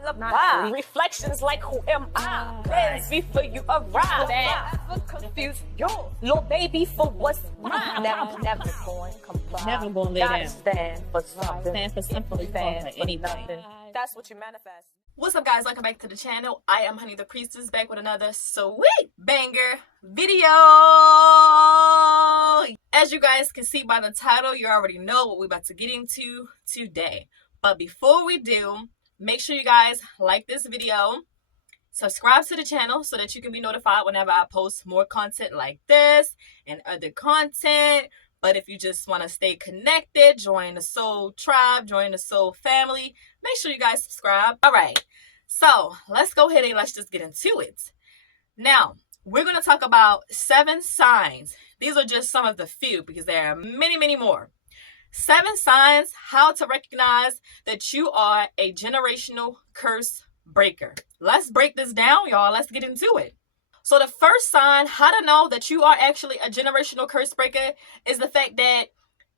lullaby. Reflections like who am I? Plans before you arrive. Confused yo, little baby for what's mine. Never going to comply. Never gonna lay Gotta down. stand for something. Stand for something, stand for anything. nothing. That's what you manifest. What's up, guys? Welcome back to the channel. I am Honey the Priestess, back with another sweet banger video. As you guys can see by the title, you already know what we're about to get into today. But before we do, make sure you guys like this video, subscribe to the channel so that you can be notified whenever I post more content like this and other content. But if you just want to stay connected, join the Soul Tribe, join the Soul family, make sure you guys subscribe. All right, so let's go ahead and let's just get into it. Now, we're going to talk about 7 signs. These are just some of the few because there are many, many more. 7 signs how to recognize that you are a generational curse breaker. Let's break this down, y'all. Let's get into it. So the first sign, how to know that you are actually a generational curse breaker, is the fact that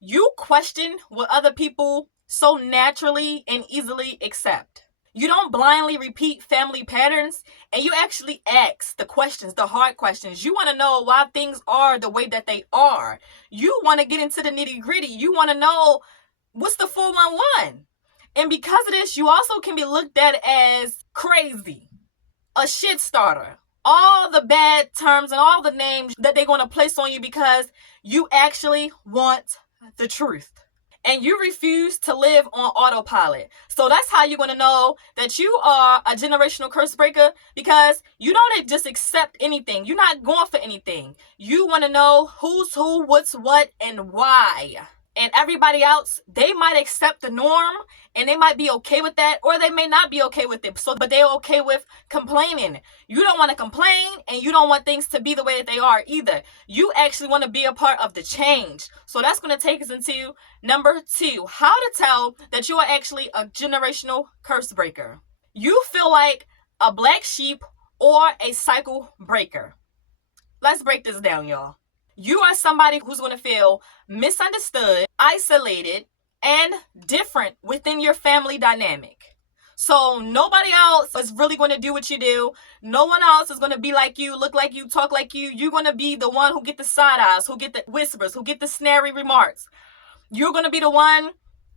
you question what other people so naturally and easily accept. You don't blindly repeat family patterns, and you actually ask the questions, the hard questions. You want to know why things are the way that they are. You want to get into the nitty gritty. You want to know what's the 411. And because of this, you also can be looked at as crazy, a shit starter. All the bad terms and all the names that they're going to place on you because you actually want the truth. And you refuse to live on autopilot. So that's how you're going to know that you are a generational curse breaker, because you don't just accept anything. You're not going for anything. You want to know who's who, what's what, and why. And everybody else, they might accept the norm and they might be okay with that, or they may not be okay with it. But they're okay with complaining. You don't want to complain, and you don't want things to be the way that they are either. You actually want to be a part of the change. So that's going to take us into number 2, how to tell that you are actually a generational curse breaker. You feel like a black sheep or a cycle breaker. Let's break this down, y'all. You are somebody who's going to feel misunderstood, isolated, and different within your family dynamic. So nobody else is really going to do what you do. No one else is going to be like you, look like you, talk like you. You're going to be the one who get the side eyes, who get the whispers, who get the snarey remarks. You're going to be the one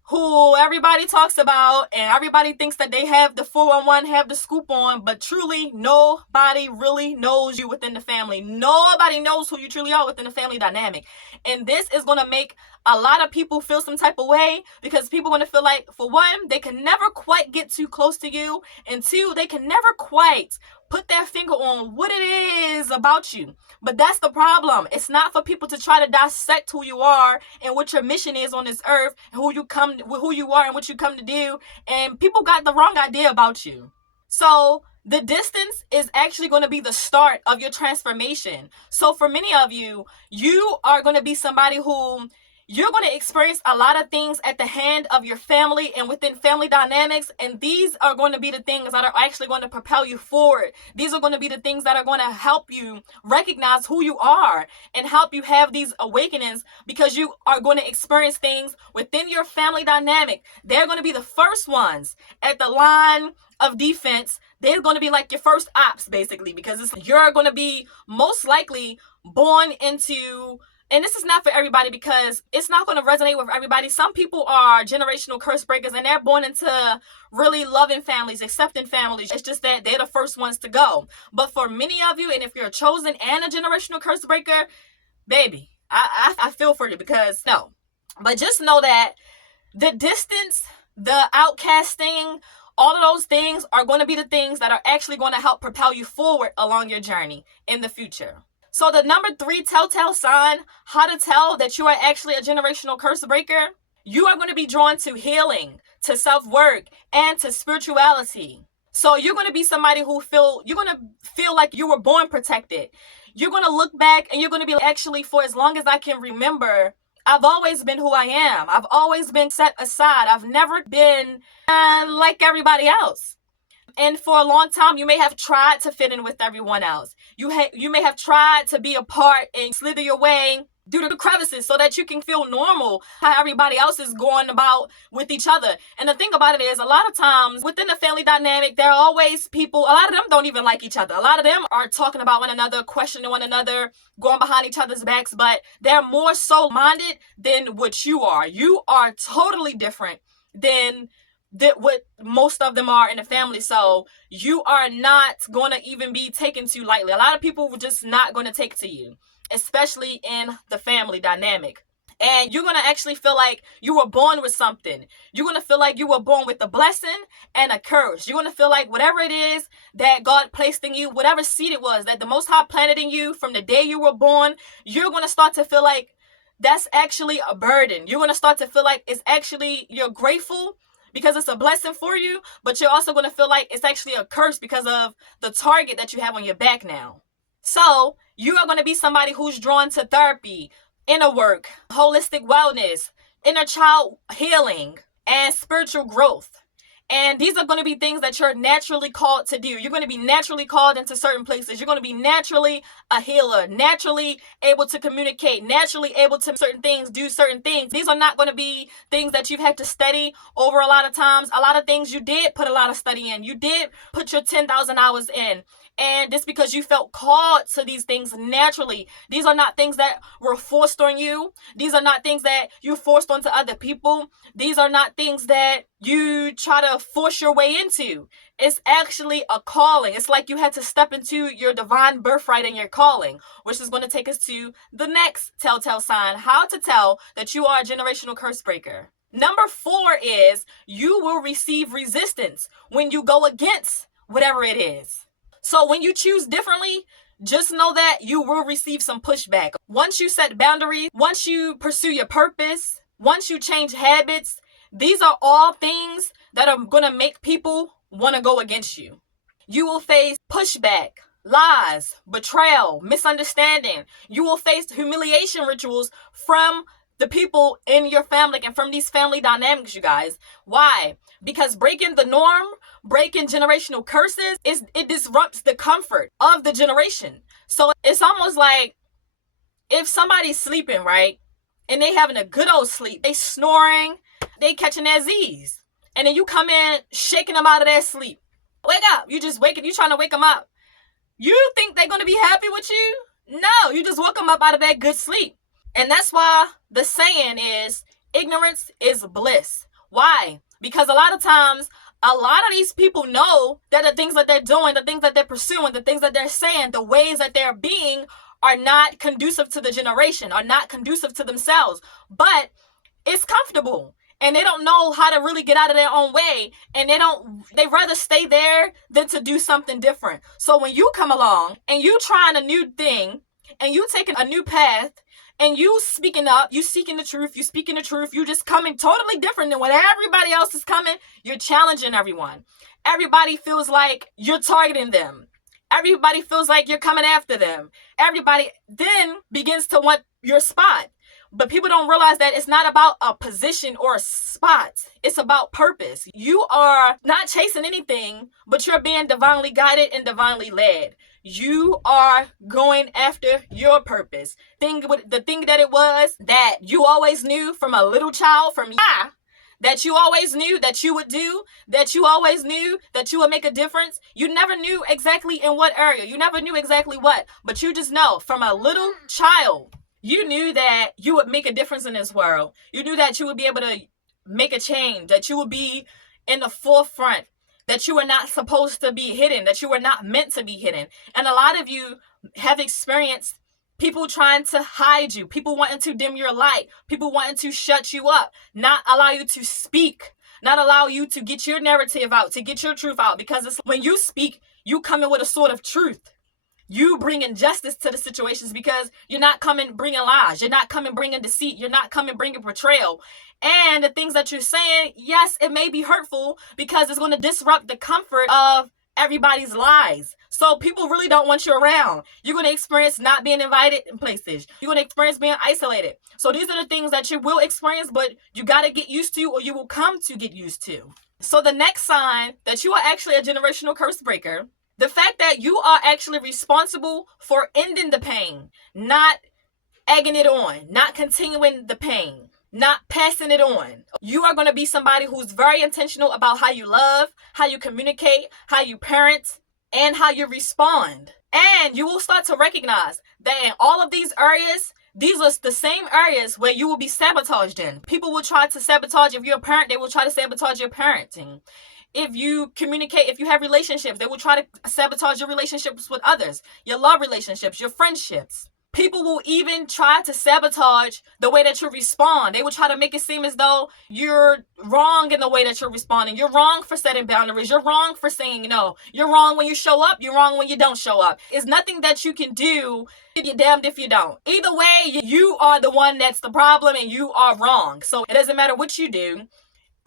who everybody talks about, and everybody thinks that they have the 411, have the scoop on, but truly nobody really knows you within the family. Nobody knows who you truly are within the family dynamic. And this is going to make a lot of people feel some type of way, because people are going to feel like, for one, they can never quite get too close to you, and 2, they can never quite put their finger on what it is about you. But that's the problem. It's not for people to try to dissect who you are and what your mission is on this earth, and who you are and what you come to do. And people got the wrong idea about you. So the distance is actually going to be the start of your transformation. So for many of you, you are going to be somebody who you're going to experience a lot of things at the hand of your family and within family dynamics. And these are going to be the things that are actually going to propel you forward. These are going to be the things that are going to help you recognize who you are and help you have these awakenings, because you are going to experience things within your family dynamic. They're going to be the first ones at the line of defense. They're going to be like your first ops, basically, because you're going to be most likely born into. And this is not for everybody, because it's not going to resonate with everybody. Some people are generational curse breakers and they're born into really loving families, accepting families. It's just that they're the first ones to go. But for many of you, and if you're chosen and a generational curse breaker, baby, I feel for you, because no. But just know that the distance, the outcasting, all of those things are going to be the things that are actually going to help propel you forward along your journey in the future. So the number 3 telltale sign, how to tell that you are actually a generational curse breaker, you are going to be drawn to healing, to self-work, and to spirituality. So you're going to be somebody you're going to feel like you were born protected. You're going to look back and you're going to be actually, for as long as I can remember, I've always been who I am. I've always been set aside. I've never been like everybody else. And for a long time, you may have tried to fit in with everyone else. You may have tried to be a part and slither your way through the crevices so that you can feel normal how everybody else is going about with each other. And the thing about it is, a lot of times within the family dynamic, there are always people, a lot of them don't even like each other. A lot of them are talking about one another, questioning one another, going behind each other's backs, but they're more so minded than what you are. You are totally different than what most of them are in the family. So you are not going to even be taken to lightly. A lot of people were just not going to take to you, especially in the family dynamic. And you're going to actually feel like you were born with something. You're going to feel like you were born with a blessing and a curse. You're going to feel like whatever it is that God placed in you, whatever seed it was that the Most High planted in you from the day you were born, you're going to start to feel like that's actually a burden. You're going to start to feel like it's actually, you're grateful because it's a blessing for you, but you're also going to feel like it's actually a curse because of the target that you have on your back now. So you are going to be somebody who's drawn to therapy, inner work, holistic wellness, inner child healing, and spiritual growth. And these are going to be things that you're naturally called to do. You're going to be naturally called into certain places. You're going to be naturally a healer, naturally able to communicate, naturally able to certain things, do certain things. These are not going to be things that you've had to study over a lot of times. A lot of things you did put a lot of study in. You did put your 10,000 hours in. And just because you felt called to these things naturally, these are not things that were forced on you. These are not things that you forced onto other people. These are not things that you try to force your way into. It's actually a calling. It's like you had to step into your divine birthright and your calling, which is going to take us to the next telltale sign, how to tell that you are a generational curse breaker. Number 4 is you will receive resistance when you go against whatever it is. So when you choose differently, just know that you will receive some pushback. Once you set boundaries, once you pursue your purpose, once you change habits, these are all things that are going to make people want to go against you. You will face pushback, lies, betrayal, misunderstanding. You will face humiliation rituals from the people in your family and from these family dynamics, you guys. Why? Because breaking the norm, breaking generational curses, it disrupts the comfort of the generation. So it's almost like if somebody's sleeping, right, and they having a good old sleep, they snoring, they catching their Z's, and then you come in shaking them out of their sleep. Wake up. You just waking, you trying to wake them up. You think they're going to be happy with you? No, you just woke them up out of that good sleep. And that's why the saying is, ignorance is bliss. Why? Because a lot of times, a lot of these people know that the things that they're doing, the things that they're pursuing, the things that they're saying, the ways that they're being are not conducive to the generation, are not conducive to themselves. But it's comfortable. And they don't know how to really get out of their own way. And they rather stay there than to do something different. So when you come along and you trying a new thing and you taking a new path, and you speaking up, you seeking the truth, you speaking the truth, you just coming totally different than what everybody else is coming, you're challenging everyone. Everybody feels like you're targeting them. Everybody feels like you're coming after them. Everybody then begins to want your spot. But people don't realize that it's not about a position or a spot. It's about purpose. You are not chasing anything, but you're being divinely guided and divinely led. You are going after your purpose. The thing that it was that you always knew from a little child, that you always knew that you would do, that you always knew that you would make a difference. You never knew exactly in what area. You never knew exactly what, but you just know from a little child, you knew that you would make a difference in this world. You knew that you would be able to make a change, that you would be in the forefront, that you were not supposed to be hidden, that you were not meant to be hidden. And a lot of you have experienced people trying to hide you, people wanting to dim your light, people wanting to shut you up, not allow you to speak, not allow you to get your narrative out, to get your truth out. Because it's when you speak, you come in with a sword of truth. You bringing justice to the situations because you're not coming bringing lies. You're not coming bringing deceit. You're not coming bringing betrayal. And the things that you're saying, yes, it may be hurtful because it's going to disrupt the comfort of everybody's lives. So people really don't want you around. You're going to experience not being invited in places. You're going to experience being isolated. So these are the things that you will experience, but you got to get used to, or you will come to get used to. So the next sign that you are actually a generational curse breaker, the fact that you are actually responsible for ending the pain, not egging it on, not continuing the pain, not passing it on. You are going to be somebody who's very intentional about how you love, how you communicate, how you parent, and how you respond. And you will start to recognize that in all of these areas, these are the same areas where you will be sabotaged in. People will try to sabotage. If you're a parent, they will try to sabotage your parenting. If you communicate, if you have relationships, they will try to sabotage your relationships with others, your love relationships, your friendships. People will even try to sabotage the way that you respond. They will try to make it seem as though you're wrong in the way that you're responding. You're wrong for setting boundaries. You're wrong for saying no. You're wrong when you show up. You're wrong when you don't show up. It's nothing that you can do. You're damned if you don't. Either way, you are the one that's the problem and you are wrong. So it doesn't matter what you do.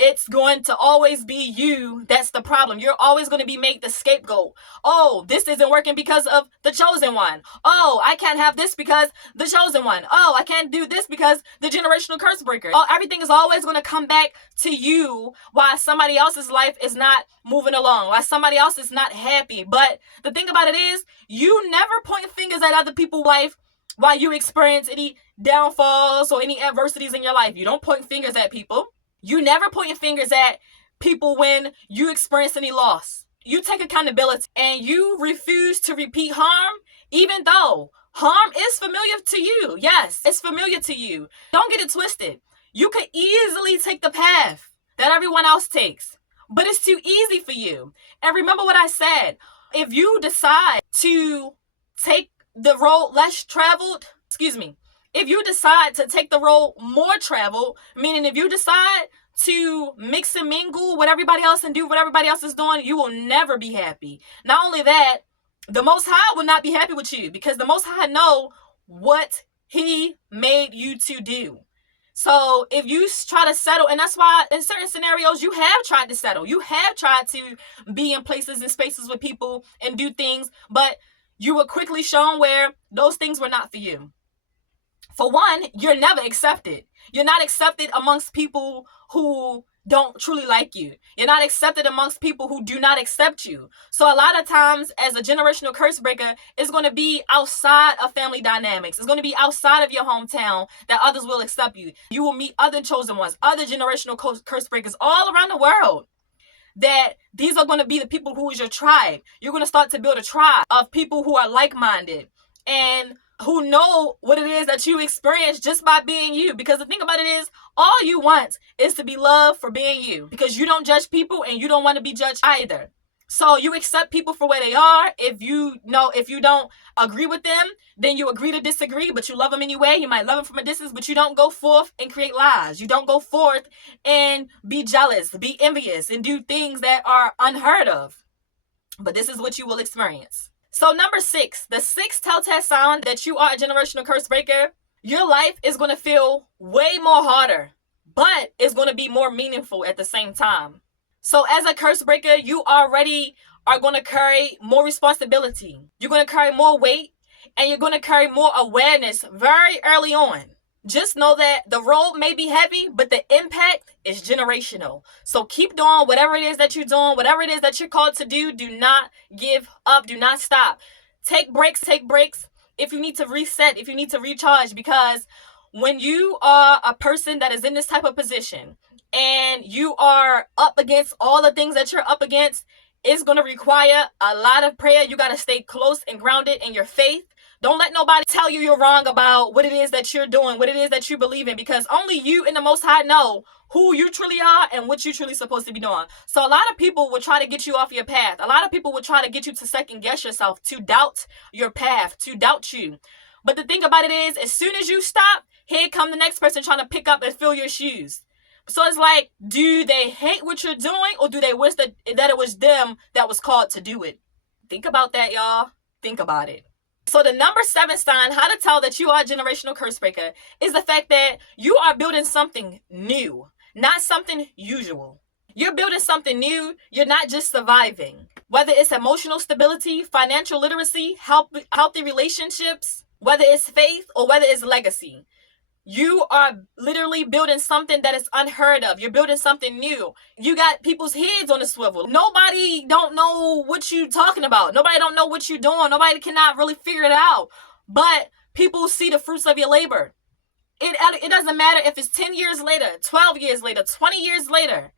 It's going to always be you that's the problem. You're always going to be made the scapegoat. Oh, this isn't working because of the chosen one. Oh, I can't have this because the chosen one. Oh, I can't do this because the generational curse breaker. Oh, everything is always going to come back to you while somebody else's life is not moving along, while somebody else is not happy. But the thing about it is, you never point fingers at other people's life while you experience any downfalls or any adversities in your life. You don't point fingers at people. You never point your fingers at people when you experience any loss. You take accountability and you refuse to repeat harm, even though harm is familiar to you. Yes, it's familiar to you. Don't get it twisted. You could easily take the path that everyone else takes, but it's too easy for you. And remember what I said. If you decide to take the road less traveled, if you decide to take the road more traveled, meaning if you decide to mix and mingle with everybody else and do what everybody else is doing, you will never be happy. Not only that, the Most High will not be happy with you because the Most High know what He made you to do. So if you try to settle, and that's why in certain scenarios you have tried to settle, you have tried to be in places and spaces with people and do things, but you were quickly shown where those things were not for you. For one, you're never accepted. You're not accepted amongst people who don't truly like you. You're not accepted amongst people who do not accept you. So a lot of times as a generational curse breaker, it's going to be outside of family dynamics. It's going to be outside of your hometown that others will accept you. You will meet other chosen ones, other generational curse breakers all around the world. That these are going to be the people who is your tribe. You're going to start to build a tribe of people who are like-minded and who know what it is that you experience just by being you. Because the thing about it is, all you want is to be loved for being you. Because you don't judge people and you don't want to be judged either. So you accept people for where they are. If you don't agree with them, then you agree to disagree, but you love them anyway. You might love them from a distance, but you don't go forth and create lies. You don't go forth and be jealous, be envious, and do things that are unheard of. But this is what you will experience. So number 6, the 6th telltale sign that you are a generational curse breaker, your life is going to feel way more harder, but it's going to be more meaningful at the same time. So as a curse breaker, you already are going to carry more responsibility. You're going to carry more weight and you're going to carry more awareness very early on. Just know that the road may be heavy, but the impact is generational. So keep doing whatever it is that you're doing, whatever it is that you're called to do. Do not give up. Do not stop. Take breaks. If you need to reset, if you need to recharge, because when you are a person that is in this type of position and you are up against all the things that you're up against, it's going to require a lot of prayer. You got to stay close and grounded in your faith. Don't let nobody tell you you're wrong about what it is that you're doing, what it is that you believe in, because only you and the Most High know who you truly are and what you're truly supposed to be doing. So a lot of people will try to get you off your path. A lot of people will try to get you to second guess yourself, to doubt your path, to doubt you. But the thing about it is, as soon as you stop, here come the next person trying to pick up and fill your shoes. So it's like, do they hate what you're doing, or do they wish that it was them that was called to do it? Think about that, y'all. Think about it. So the number 7 sign, how to tell that you are a generational curse breaker, is the fact that you are building something new, not something usual. You're building something new. You're not just surviving. Whether it's emotional stability, financial literacy, healthy relationships, whether it's faith or whether it's legacy. You are literally building something that is unheard of. You're building something new. You got people's heads on a swivel. Nobody don't know what you're talking about. Nobody don't know what you're doing. Nobody cannot really figure it out. But People see the fruits of your labor. It doesn't matter if it's 10 years later, 12 years later, 20 years later.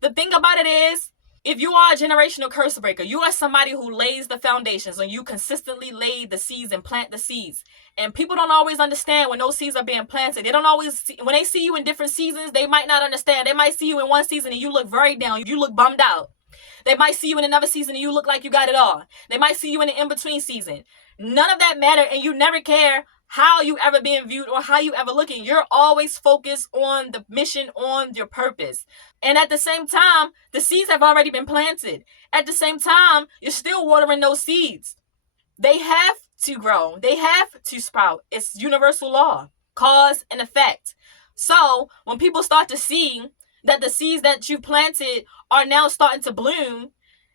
The thing about it is, if you are a generational curse breaker, you are somebody who lays the foundations and you consistently lay the seeds and plant the seeds. And people don't always understand when those seeds are being planted. They don't always see, when they see you in different seasons, they might not understand. They might see you in one season and you look very down. You look bummed out. They might see you in another season and you look like you got it all. They might see you in an in-between season. None of that matter, and you never care how you ever being viewed or how you ever looking. You're always focused on the mission, on your purpose. And at the same time, the seeds have already been planted. At the same time, you're still watering those seeds. They have to grow. They have to sprout. It's universal law, cause and effect. So when people start to see that the seeds that you planted are now starting to bloom,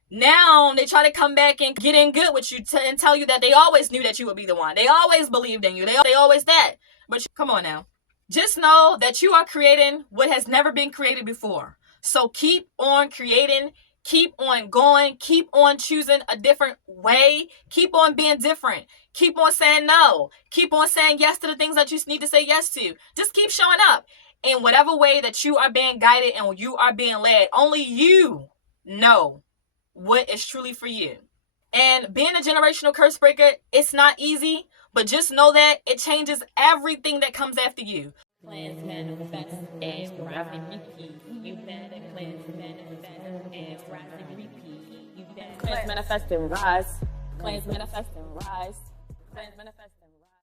now they try to come back and get in good with you and tell you that they always knew that you would be the one. They always believed in you. They always that. But come on now. Just know that you are creating what has never been created before. So keep on creating. Keep on going. Keep on choosing a different way. Keep on being different. Keep on saying no. Keep on saying yes to the things that you need to say yes to. Just keep showing up in whatever way that you are being guided and you are being led. Only you know what is truly for you. And being a generational curse breaker, it's not easy, but just know that it changes everything that comes after you. Plans manifest and rise and repeat. You better plans manifest and rise and repeat. You better plans manifest and rise. Plans manifest and rise. Plans manifest.